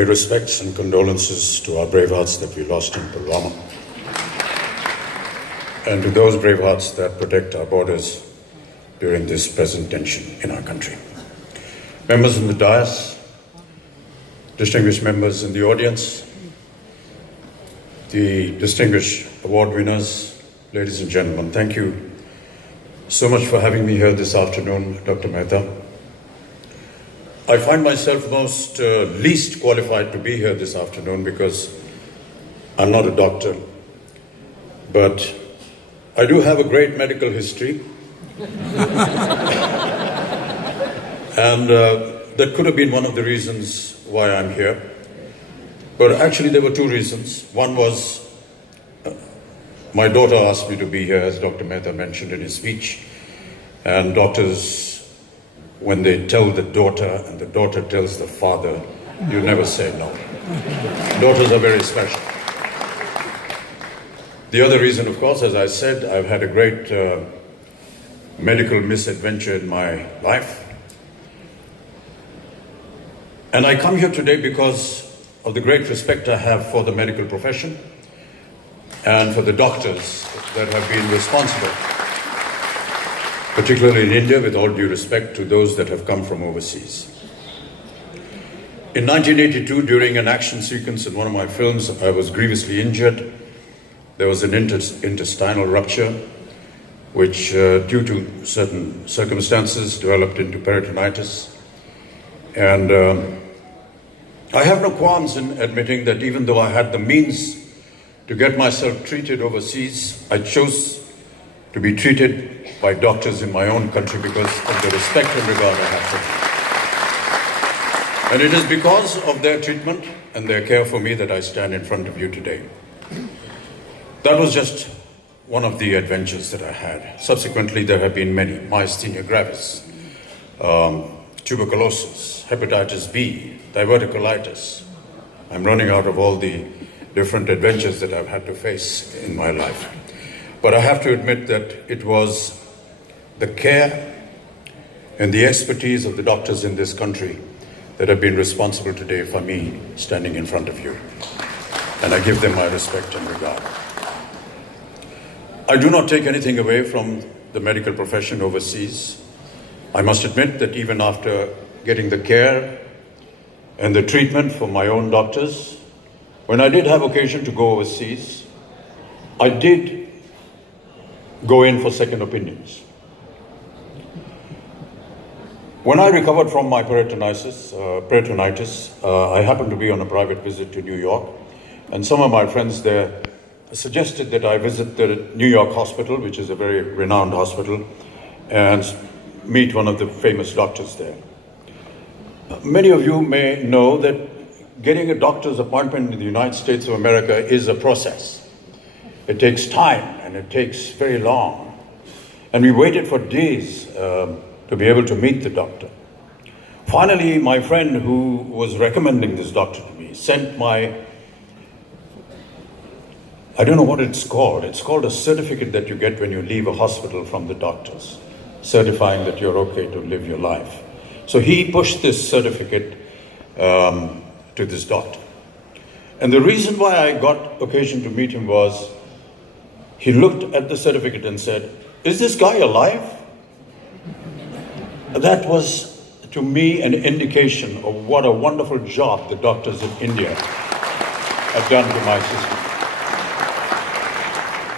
Respects and condolences to our brave hearts that we lost in Pulwama, and to those brave hearts that protect our borders during this present tension in our country. Members in the dais, distinguished members in the audience, the distinguished award winners, ladies and gentlemen, thank you so much for having me here this afternoon, Dr. Mehta. I find myself most least qualified to be here this afternoon because I'm not a doctor, but I do have a great medical history. And that could have been one of the reasons why I'm here. But actually there were two reasons. One was my daughter asked me to be here, as Dr. Mehta mentioned in his speech. And doctors, when they tell the daughter and the daughter tells the father, you never say no. Daughters are very special. The other reason, of course, as I said, I've had a great medical misadventure in my life. And I come here today because of the great respect I have for the medical profession and for the doctors that have been responsible, particularly in India, with all due respect to those that have come from overseas. In 1982, during an action sequence in one of my films, I was grievously injured. There was an intestinal rupture, which, due to certain circumstances, developed into peritonitis. And I have no qualms in admitting that even though I had the means to get myself treated overseas, I chose to be treated by doctors in my own country because of the respect and regard I have for them. And it is because of their treatment and their care for me that I stand in front of you today. That was just one of the adventures that I had. Subsequently, there have been many: myasthenia gravis, tuberculosis, hepatitis B, diverticulitis. I'm running out of all the different adventures that I've had to face in my life. But I have to admit that it was the care and the expertise of the doctors in this country that have been responsible today for me standing in front of you. And I give them my respect and regard. I do not take anything away from the medical profession overseas. I must admit that even after getting the care and the treatment from my own doctors, when I did have occasion to go overseas, I did go in for second opinions. When I recovered from my peritonitis, I happened to be on a private visit to New York, and some of my friends there suggested that I visit the New York hospital, which is a very renowned hospital, and meet one of the famous doctors there. Many of you may know that getting a doctor's appointment in the United States of America is a process. It takes time and it takes very long. And we waited for days to be able to meet the doctor. Finally, my friend who was recommending this doctor to me sent I don't know what it's called. It's called a certificate that you get when you leave a hospital from the doctors, certifying that you're okay to live your life. So he pushed this certificate to this doctor. And the reason why I got occasion to meet him was he looked at the certificate and said, "Is this guy alive?" That was, to me, an indication of what a wonderful job the doctors in India have done to my system.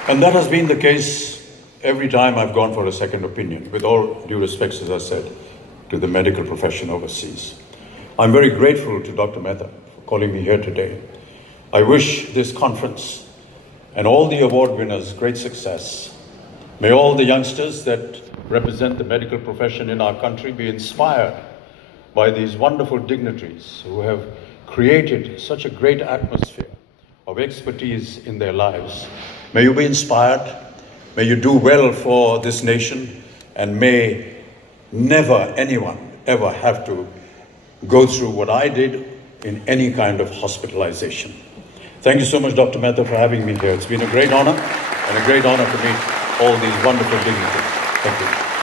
And that has been the case every time I've gone for a second opinion, with all due respects, as I said, to the medical profession overseas. I'm very grateful to Dr. Mehta for calling me here today. I wish this conference and all the award winners great success. May all the youngsters that represent the medical profession in our country be inspired by these wonderful dignitaries who have created such a great atmosphere of expertise in their lives. May you be inspired, may you do well for this nation, and may never anyone ever have to go through what I did in any kind of hospitalization. Thank you so much, Dr. Mehta, for having me here. It's been a great honor, and a great honor to meet all these wonderful dignitaries. Thank you.